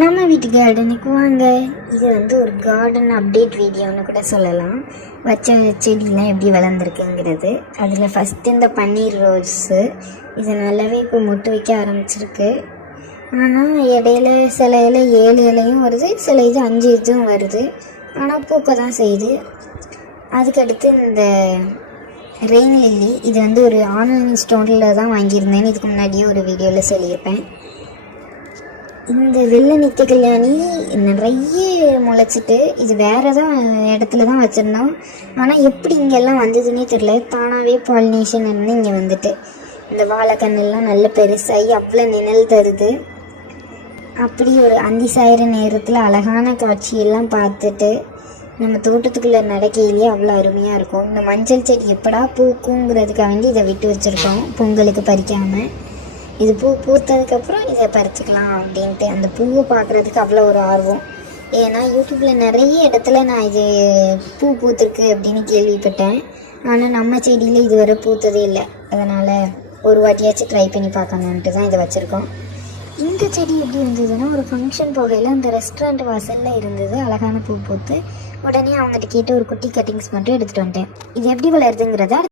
நம்ம வீட்டு கார்டனுக்கு வாங்க. இது ஒரு கார்டன் அப்டேட் வீடியோன்னு கூட சொல்லலாம். வச்ச செடியெலாம் எப்படி வளர்ந்துருக்குங்கிறது. அதில் ஃபஸ்ட்டு இந்த பன்னீர் ரோஸு இது நல்லாவே இப்போ மொட்டு வைக்க ஆரம்பிச்சிருக்கு. ஆனால் இடையில சில இலை 7 இலையும் வருது, சில இது 5 இதுவும் வருது. ஆனால் பூக்க தான் செய்யுது. அதுக்கடுத்து இந்த ரெயின் லில்லி இது ஒரு ஆன்லைன் ஸ்டோரில் தான் வாங்கியிருந்தேன்னு இதுக்கு முன்னாடியே ஒரு வீடியோவில் சொல்லியிருப்பேன். இந்த வெள்ளை நித்திய கல்யாணி நிறைய முளைச்சிட்டு இது வேறு தான் இடத்துல தான் வச்சுருந்தோம். ஆனால் எப்படி இங்கெல்லாம் வந்ததுன்னே தெரியல. தானாகவே பாலினேஷன் இருந்து இங்கே வந்துட்டு இந்த வாழைக்கண்ணெல்லாம் நல்ல பெருசாகி அவ்வளோ நிழல் தருது. அப்படி ஒரு அந்தி சாயிற நேரத்தில் அழகான காட்சியெல்லாம் பார்த்துட்டு நம்ம தோட்டத்துக்குள்ளே நடக்கையிலேயே அவ்வளோ அருமையாக இருக்கும். இந்த மஞ்சள் செடி எப்படா பூக்குங்கிறதுக்காக வேண்டி இதை விட்டு வச்சுருக்கோம், பொங்கலுக்கு பறிக்காமல். இது பூத்ததுக்கப்புறம் இதை பறிச்சுக்கலாம் அப்படின்ட்டு. அந்த பூவை பார்க்குறதுக்கு அவ்வளோ ஒரு ஆர்வம். ஏன்னா யூடியூப்பில் நிறைய இடத்துல நான் இது பூத்திருக்கு அப்படின்னு கேள்விப்பட்டேன். ஆனால் நம்ம செடியில் இதுவரை பூத்ததே இல்லை. அதனால் ஒரு வாட்டியாச்சும் ட்ரை பண்ணி பார்க்கணுன்ட்டு தான் இதை வச்சுருக்கோம். இந்த செடி எப்படி இருந்ததுன்னா, ஒரு ஃபங்க்ஷன் போகையில் அந்த ரெஸ்டாரண்ட் வாசலில் இருந்தது, அழகான பூத்து. உடனே அவங்ககிட்ட கேட்டு ஒரு குட்டி கட்டிங்ஸ் மட்டும் எடுத்துகிட்டு வந்துட்டேன். இது எப்படி வளருதுங்கிறத